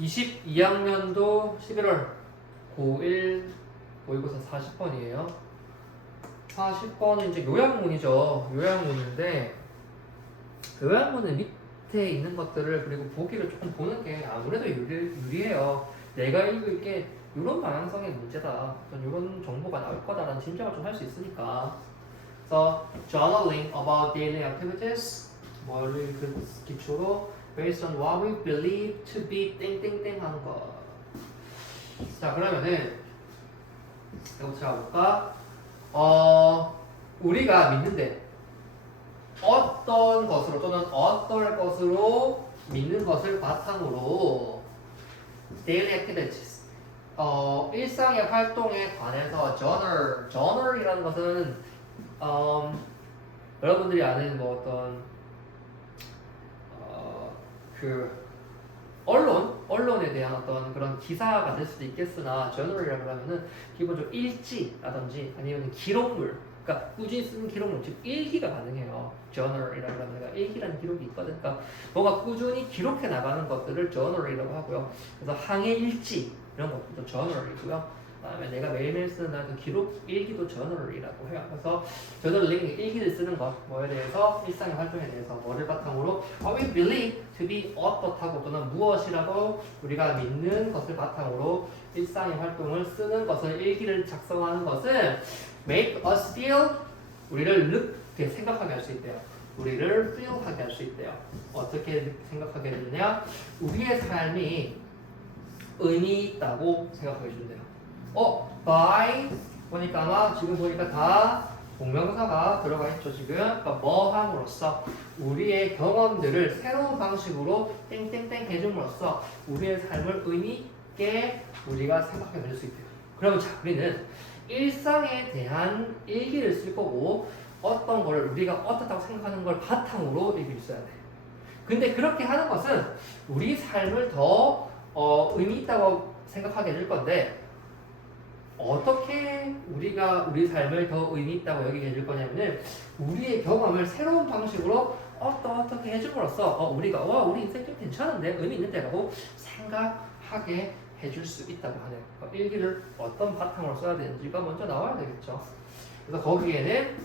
22학년도 11월 고1 모의고사 40번이에요. 40번은 이제 요약문이죠. 요약문인데 요약문은 밑에 있는 것들을 그리고 보기를 조금 보는 게 아무래도 유리해요. 내가 읽을 게 이런 방향성의 문제다, 어떤 이런 정보가 나올 거다라는 짐작을 좀 할 수 있으니까. 그래서 journaling about daily activities, 뭐를 그 기초로 based on what we believe to be 땡땡땡 하는 거. 자, 그러면은 이거부터 볼까? 우리가 믿는데 어떤 것으로 또는 어떨 것으로 믿는 것을 바탕으로 daily activities, 일상의 활동에 관해서 journal이라는 것은 여러분들이 아는 뭐 어떤 그 언론에 대한 어떤 그런 기사가 될 수도 있겠으나 journal이라고 하면은 기본적으로 일지라든지 아니면 기록물, 그러니까 꾸준히 쓰는 기록물, 즉 일기가 가능해요. journal이라고 하면 일기라는 기록이 있거든. 그러니까 뭔가 꾸준히 기록해 나가는 것들을 journal이라고 하고요. 그래서 항해 일지 이런 것도 journal이고요. 그다음에 내가 매일매일 쓰는 그 기록 일기도 journal이라고 해요. 그래서 journaling 일기를 쓰는 것, 뭐에 대해서 일상의 활동에 대해서 뭐를 바탕으로 what we believe to be 어떻다고 또는 무엇이라고 우리가 믿는 것을 바탕으로 일상의 활동을 쓰는 것을 일기를 작성하는 것은 make us feel, 우리를 이렇게 생각하게 할 수 있대요. 우리를 feel하게 할 수 있대요. 어떻게 생각하게 되느냐? 우리의 삶이 의미 있다고 생각하게 준대요. by 보니까 아마 지금 보니까 다 동명사가 들어가 있죠. 지금 그러니까 뭐 함으로써 우리의 경험들을 새로운 방식으로 땡땡땡 해줌으로써 우리의 삶을 의미 있게 우리가 생각해 낼 수 있대요. 그러면 자, 우리는 일상에 대한 일기를 쓸 거고 어떤 걸 우리가 어떻다고 생각하는 걸 바탕으로 일기를 써야 돼. 근데 그렇게 하는 것은 우리 삶을 더 의미 있다고 생각하게 될 건데 어떻게 우리가 우리 삶을 더 의미 있다고 여기게 해줄 거냐면은 우리의 경험을 새로운 방식으로 어떻게 해줌으로써 우리가 우리 인생 좀 괜찮은데 의미 있는데 라고 생각하게 해줄 수 있다고 하네요. 일기를 어떤 바탕으로 써야 되는지가 먼저 나와야 되겠죠. 그래서 거기에는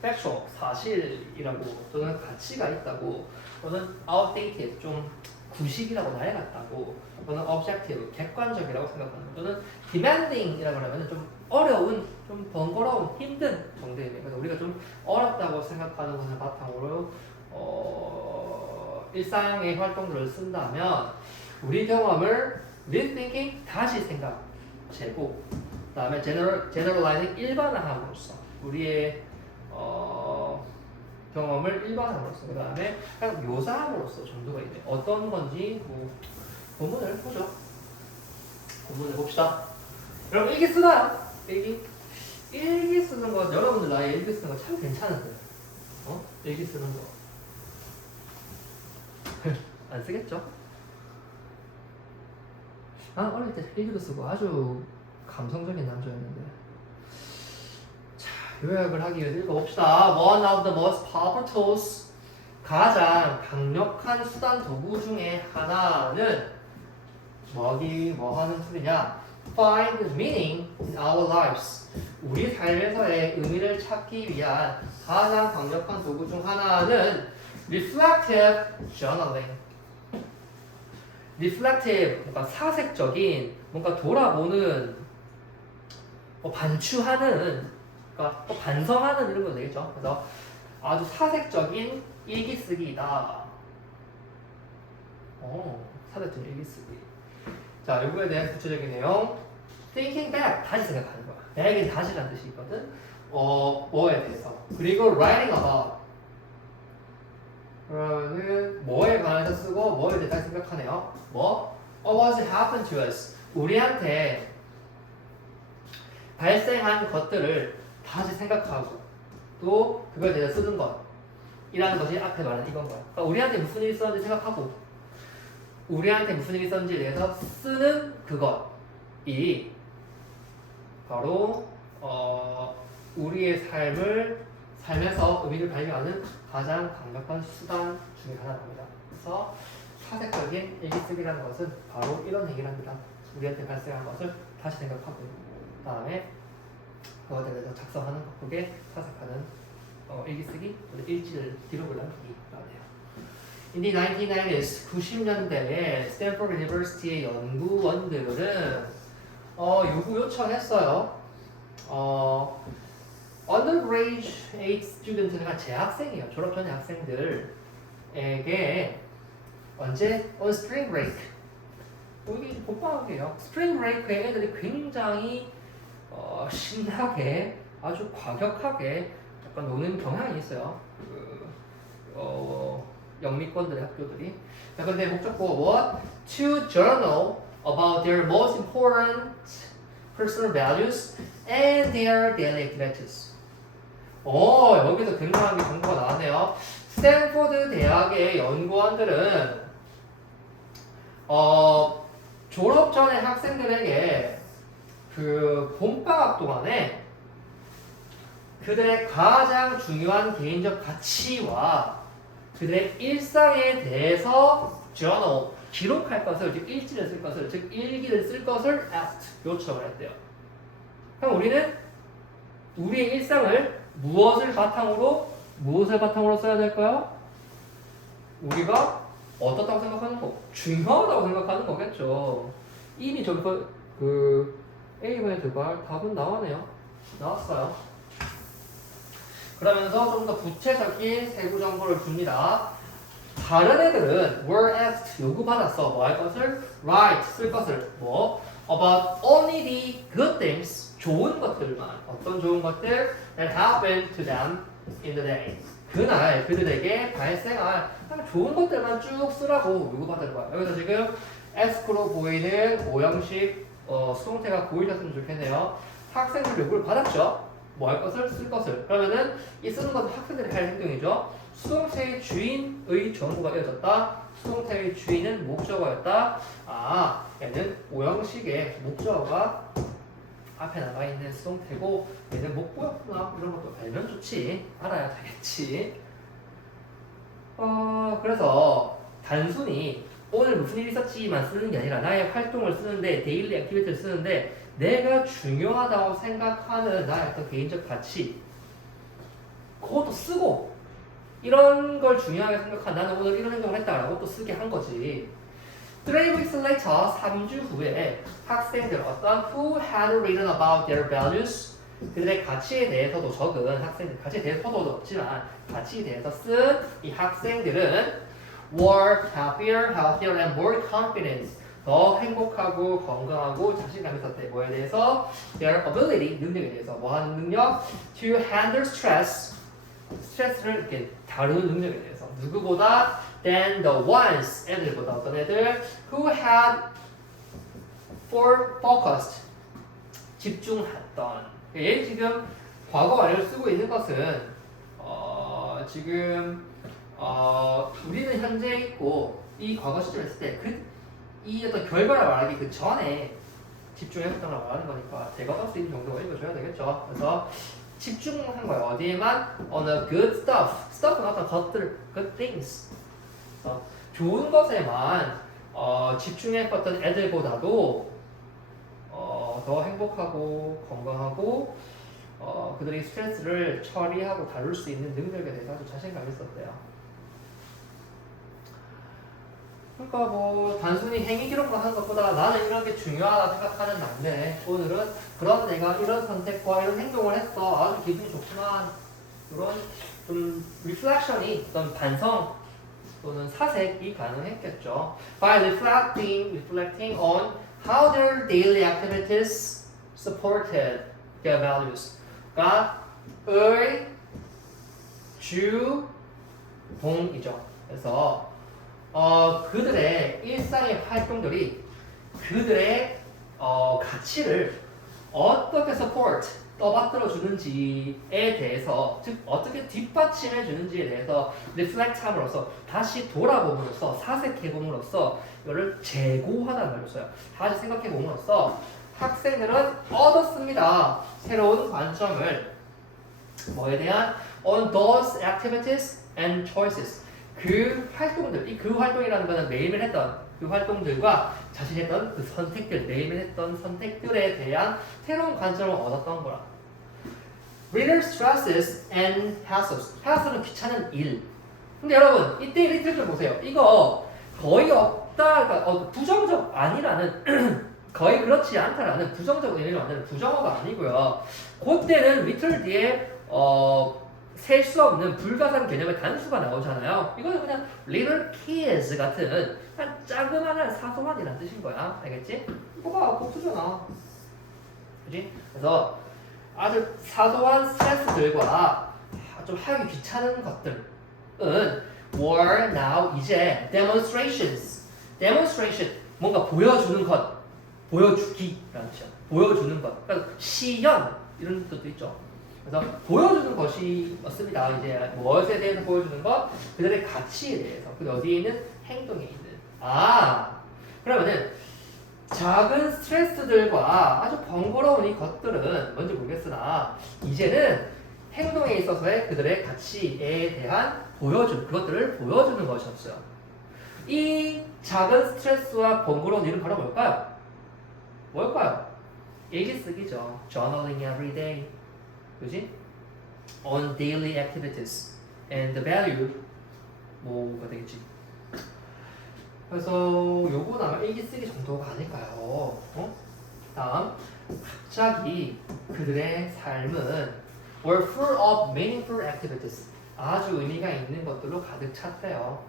factual, 사실이라고 또는 가치가 있다고 또는 outdated, 좀 구식이라고 낡았다고 또는 objective, 객관적이라고 생각하는 또는 demanding이라고 하면 좀 어려운, 좀 번거로운, 힘든 정도의 의미. 그래서 우리가 좀 어렵다고 생각하는 것을 바탕으로 일상의 활동들을 쓴다면 우리 경험을 rethinking, 다시 생각, 재고, 그 다음에 generalizing, 일반화함으로써 우리의 경험을 일반함으로써, 그 다음에 그냥 묘사함으로써 정도가 있네. 어떤 건지 뭐 본문을 보죠. 본문을 봅시다. 여러분 일기 쓰나요? 일기 쓰는 거, 여러분들 나의 일기 쓰는 거 참 괜찮은데, 일기 쓰는 거 안 쓰겠죠? 난 어릴 때 일기도 쓰고 아주 감성적인 남자였는데. 자, 요약을 하기 위해서 읽어봅시다. One of the most powerful tools, 가장 강력한 수단 도구 중에 하나는 뭐 하는 툴이냐? Find meaning in our lives. 우리 삶에서의 의미를 찾기 위한 가장 강력한 도구 중 하나는 reflective journaling. reflective, 뭔가 사색적인, 뭔가 돌아보는, 반추하는, 그러니까 반성하는 이런 거 되겠죠. 그래서 아주 사색적인 일기 쓰기이다. 사색적인 일기 쓰기. 자, 요거에 대한 구체적인 내용. thinking back, 다시 생각하는 거야. back은 다시라는 뜻이 있거든. 뭐에 대해서. 그리고 writing about. 그러면은 뭐에 관해서 쓰고 뭐에 대해서 생각하네요. what happened to us. 우리한테 발생한 것들을 다시 생각하고 또 그거에 대해서 쓰는 것이라는 것이 앞에 말한 이건 거야. 그러니까 우리한테 무슨 일이 있었는지 생각하고 우리한테 무슨 일이 있었는지에 대해서 쓰는 그것이 바로 우리의 삶에서 의미를 발견하는 가장 강력한 수단 중에 하나입니다. 그래서 사색적인 일기쓰기라는 것은 바로 이런 얘기를 합니다. 우리한테 발생한 것을 다시 생각하고 다음에 그것에 대해서 작성하는 것, 그게 사색하는 일기쓰기 또는 일지를 기록을 남기기가 돼요. In the 1990s, 90년대에 스탠포드 유니버시티의 연구원들은 요구 요청했어요. undergraduate student가 재학생이에요. 졸업 전의 학생들에게 언제? on spring break. 여기 봄방학이에요. spring break에 애들이 굉장히 신나게 아주 과격하게 약간 노는 경향이 있어요. 영미권들의 학교들이. 자, 근데 목적보 what? To journal about their most important personal values and their daily activities. 여기서 굉장한 정보가 나왔네요. 스탠포드 대학의 연구원들은 졸업 전에 학생들에게 그 봄방학 동안에 그들의 가장 중요한 개인적 가치와 그들의 일상에 대해서 journal, 기록할 것을, 즉 일지를 쓸 것을, 즉 일기를 쓸 것을 asked, 요청을 했대요. 그럼 우리는 우리의 일상을 무엇을 바탕으로 써야 될까요? 우리가 어떻다고 생각하는 거? 중요하다고 생각하는 거겠죠. 이미 저기서 그 A번에 들어갈 답은 나왔어요. 그러면서 좀 더 구체적인 세부 정보를 줍니다. 다른 애들은 were asked, 요구받았어. 뭐 할 것을? write, 쓸 것을. 뭐? about only the good things, 좋은 것들만. 어떤 좋은 것들? that happened to them in the day. 그날 그들에게 발생할 좋은 것들만 쭉 쓰라고 요구받은 거야. 여기서 지금 S로 보이는 오형식 수동태가 보이셨으면 좋겠네요. 학생들 요구를 받았죠. 뭐 할 것을? 쓸 것을. 그러면은 이 쓰는 것은 학생들이 할 행동이죠. 수동태의 주인의 전부가 이어졌다. 수동태의 주인은 목적어였다. 얘는 오형식의 목적어가 앞에 나가 있는 수동태고 얘는 목보였구나. 이런 것도 알면 좋지. 알아야 되겠지. 그래서 단순히 오늘 무슨 일이 있었지만 쓰는 게 아니라 나의 활동을 쓰는데 데일리 액티비티를 쓰는데 내가 중요하다고 생각하는 나의 어떤 개인적 가치 그것도 쓰고 이런 걸 중요하게 생각한 나는 오늘 이런 행동을 했다라고 또 쓰게 한 거지. 3 weeks later, 3주 후에 학생들 어떤 who had written about their values 그들의 가치에 대해서도 적은 학생들, 가치에 대해서도 없지만 가치에 대해서 쓴 이 학생들은 were happier, healthier and more confident 더 행복하고 건강하고 자신감이 있었대. 뭐에 대해서? Their ability, 능력에 대해서. 뭐 하는 능력? To handle stress, 스트레스를 이렇게 다루는 능력에 대해서. 누구보다? Than the ones, 애들보다 어떤 애들? Who had focused, 집중했던. 얘 지금 과거 완료를 쓰고 있는 것은 지금 우리는 현재 있고 이 과거 시점에 있을 때 이 어떤 결과를 말하기 그 전에 집중했던 걸 말하는 거니까 제가 쓸 수 있는 정도가 읽어줘야 되겠죠. 그래서 집중한 거예요. 어디에만? On the good stuff. stuff는 어떤 것들, good things. 좋은 것에만 집중했었던 애들보다도 더 행복하고 건강하고 그들이 스트레스를 처리하고 다룰 수 있는 능력에 대해서 아주 자신감이 있었대요. 그러니까 뭐 단순히 행위 기록만 하는 것보다 나는 이런 게 중요하다 생각하는 난데 오늘은 그런 내가 이런 선택과 이런 행동을 했어 아주 기분이 좋지만 이런 좀 리플렉션이 어떤 반성 또는 사색이 가능했겠죠. By reflecting on how their daily activities supported their values. 그러니까 의, 주, 동이죠. 그래서 그들의 일상의 활동들이 그들의 가치를 어떻게 support, 떠받들어 주는지에 대해서 즉 어떻게 뒷받침해 주는지에 대해서 reflect 함으로써 다시 돌아봄으로써 사색해 봄으로써 이거를 재고하다는 말을 써요. 다시 생각해 봄으로써 학생들은 얻었습니다. 새로운 관점을 뭐에 대한 on those activities and choices 그 활동들, 이 그 활동이라는 거는 매일매일 했던 그 활동들과 자신이 했던 그 선택들, 매일매일 했던 선택들에 대한 새로운 관점을 얻었던 거라. Reader stresses and hassles. hassle은 귀찮은 일. 근데 여러분, 이때 리틀 좀 보세요. 이거 거의 없다, 그러니까 부정적 아니라는 거의 그렇지 않다라는 부정적 의미를 만드는 부정어가 아니고요. 그때는 리틀 뒤에 셀 수 없는 불가산 개념의 단수가 나오잖아요. 이거는 그냥 little kids 같은 그냥 자그마한 사소한이라는 뜻인 거야. 알겠지? 이거 봐, 복수잖아. 그지? 그래서 아주 사소한 스트레스들과 좀 하기 귀찮은 것들은 were now 이제 demonstrations. demonstration 뭔가 보여주는 것, 보여주기라는 뜻이야. 보여주는 것. 그러니까 시연 이런 뜻도 있죠. 그래서 보여주는 것이 맞습니다. 이제 무엇에 대해서 보여주는 것, 그들의 가치에 대해서, 그 어디에 있는 행동에 있는. 그러면은 작은 스트레스들과 아주 번거로운 이 것들은 뭔지 모르겠으나 이제는 행동에 있어서의 그들의 가치에 대한 보여준 그것들을 보여주는 것이었어요. 이 작은 스트레스와 번거로운 일은 바로 뭘까요? 뭘까요? 일기쓰기죠. Journaling every day. 그지? On daily activities and the value 뭐가 되겠지? 그래서 요건 아마 일기쓰기 정도가 아닐까요? 다음 갑자기 그들의 삶은 were full of meaningful activities. 아주 의미가 있는 것들로 가득 찼대요.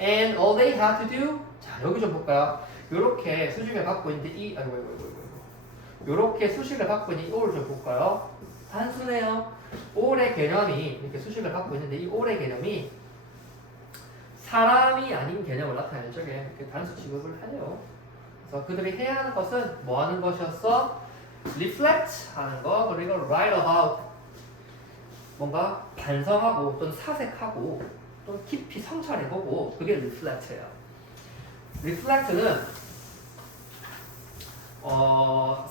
And all they had to do, 자 여기 좀 볼까요? 요렇게 수식을 갖고 있는데 요렇게 수식을 갖고 있는 이 all을 좀 볼까요? 단순해요. all의 개념이 이렇게 수식을 갖고 있는데 이 all의 개념이 사람이 아닌 개념을 나타내는 쪽에 이렇게 단수 취급을 해요. 그래서 그들이 해야 하는 것은 뭐 하는 것이었어? reflect 하는 거, 그리고 write about 뭔가 반성하고 또는 사색하고 또 깊이 성찰해보고 그게 reflect예요. reflect는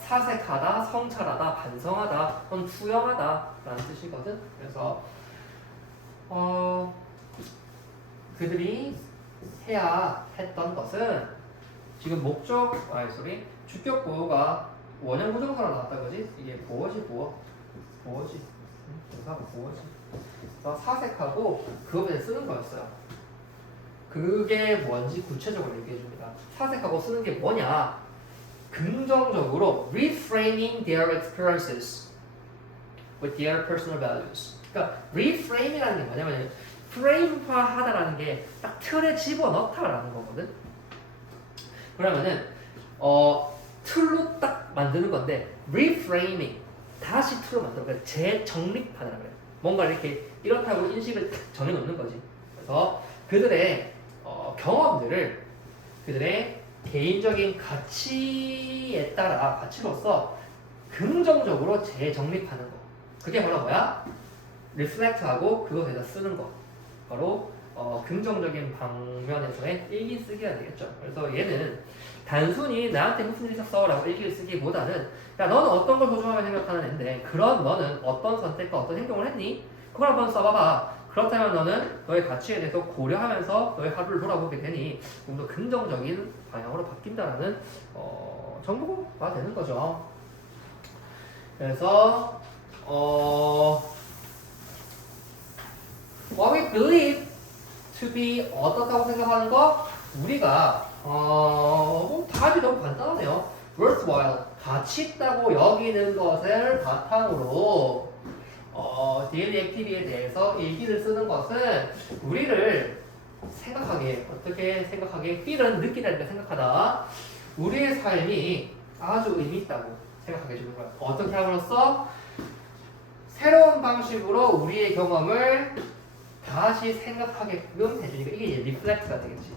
사색하다, 성찰하다, 반성하다, 또는 투영하다 라는 뜻이거든. 그래서 그들이 해야 했던 것은 지금 주격 보호가 원형 부정사로 나왔다 그지? 이게 보어지. 그래서 보어지. 그래서 사색하고 그것에 쓰는 거였어요. 그게 뭔지 구체적으로 얘기해 줍니다. 사색하고 쓰는 게 뭐냐? 긍정적으로 reframing their experiences with their personal values. 그러니까 reframe이라는 게 뭐냐면 프레임화하다라는 게 딱 틀에 집어넣다라는 거거든. 그러면은 틀로 딱 만드는 건데 reframing 다시 틀로 만들어 그러니까 재정립하다는 거예요. 뭔가 이렇게 이렇다고 인식을 딱 정해놓는 거지. 그래서 그들의 경험들을 그들의 개인적인 가치에 따라 가치로서 긍정적으로 재정립하는 거. 그게 바로 뭐야? 리플렉트하고 그것에다 쓰는 거. 바로 긍정적인 방면에서의 일기 쓰기가 되겠죠. 그래서 얘는 단순히 나한테 무슨 일 있었어 라고 일기를 쓰기보다는 야 너는 어떤 걸 소중하게 생각하는 앤데 그런 너는 어떤 선택과 어떤 행동을 했니? 그걸 한번 써봐봐. 그렇다면 너는 너의 가치에 대해서 고려하면서 너의 하루를 돌아보게 되니 좀 더 긍정적인 방향으로 바뀐다라는 정보가 되는 거죠. 그래서 what we believe to be 어떻다고 생각하는 거 우리가 답이 너무 간단하네요. worthwhile 가치 있다고 여기는 것을 바탕으로 데일리 액티비티에 대해서 일기를 쓰는 것은 우리를 생각하게 어떻게 생각하게 feel은 느끼다니까 생각하다 우리의 삶이 아주 의미 있다고 생각하게 해주는 거야. 어떻게 함으로써 새로운 방식으로 우리의 경험을 다시 생각하게끔 해주니까 이게 이제 리플렉트가 되겠지.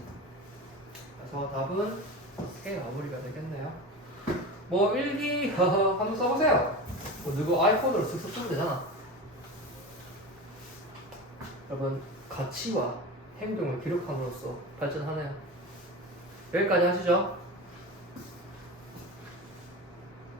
그래서 답은 어떻게 마무리가 되겠네요. 뭐 일기 한번 써보세요. 뭐 누구 아이폰으로 쓱쓱 쓰면 되잖아. 여러분 가치와 행동을 기록함으로써 발전하네요. 여기까지 하시죠.